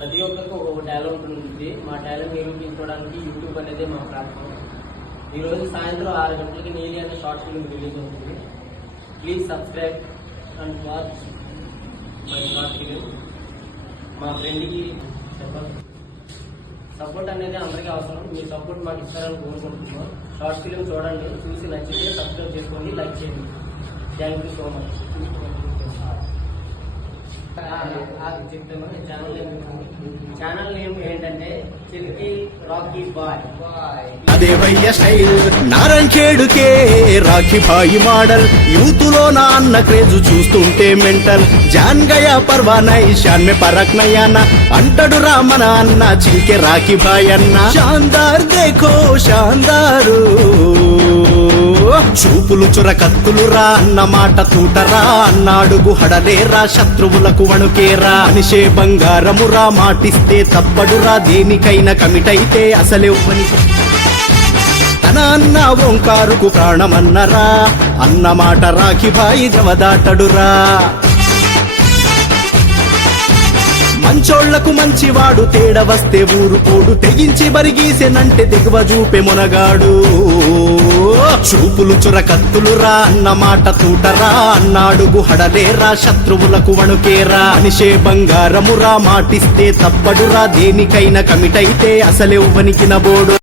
ప్రతి ఒక్కరికి ఒక టాలెంట్ ఉంటుంది. మా టాలెంట్ నిరూపించుకోవడానికి యూట్యూబ్ అనేది మా ప్లాట్ఫామ్. ఈరోజు సాయంత్రం 6 గంటలకి నీలి అనే షార్ట్ ఫిల్మ్ రిలీజ్ అవుతుంది. Please subscribe and watch my short film. మా ఫ్రెండ్కి సపోర్ట్ అనేది అందరికీ అవసరం. మీ సపోర్ట్ మాకు ఇస్తారని కోరుకుంటున్నాం. షార్ట్ ఫిల్మ్ చూడండి, చూసి నచ్చితే సబ్స్క్రైబ్ చేసుకోండి, లైక్ చేయండి. Thank you so much. చెప్తాను. ఛానల్ నేమ్ ఏంటంటే చిల్కి రాకీ బాయ్. అదే భయ్య స్టైల్ నారాయణఖేడుకే రాఖీ భాయి మోడల్. యూతులో నా అన్న క్రేజు చూస్తుంటే మెంటల్. జాన్ గయా పర్వానై షాన్ మే పరక్ నయానా అంటడు రామన అన్న చిల్కే రాఖీ భాయ్ అన్న. శాందార్ దేఖో శాందారు, చూపులు చురకత్తులు రా అన్న మాట తూటరా అన్నాడుగు హడలేరా శత్రువులకు వణుకేరా. మనిషే బంగారమురా మాటిస్తే తప్పడురా, దేనికైనా కమిటైతే అసలెవ్వని. తన అన్న ఓంకారుకు ప్రాణమన్నరా అన్న మాట రాఖీ భాయి జవదాటడురా. మంచోళ్లకు మంచివాడు, తేడ వస్తే ఊరుకోడు, తెగించి బరిగీసెనంటే దిగువ చూపే మునగాడు. చూపులు చురకత్తులు రా అన్న మాట తూటరా అన్నాడుగు హడలేరా శత్రువులకు వణుకేరా. మనిషే బంగారమురా మాటిస్తే తప్పడురా, దేనికైనా కమిటైతే అసలెవ్వనికి నబోడు.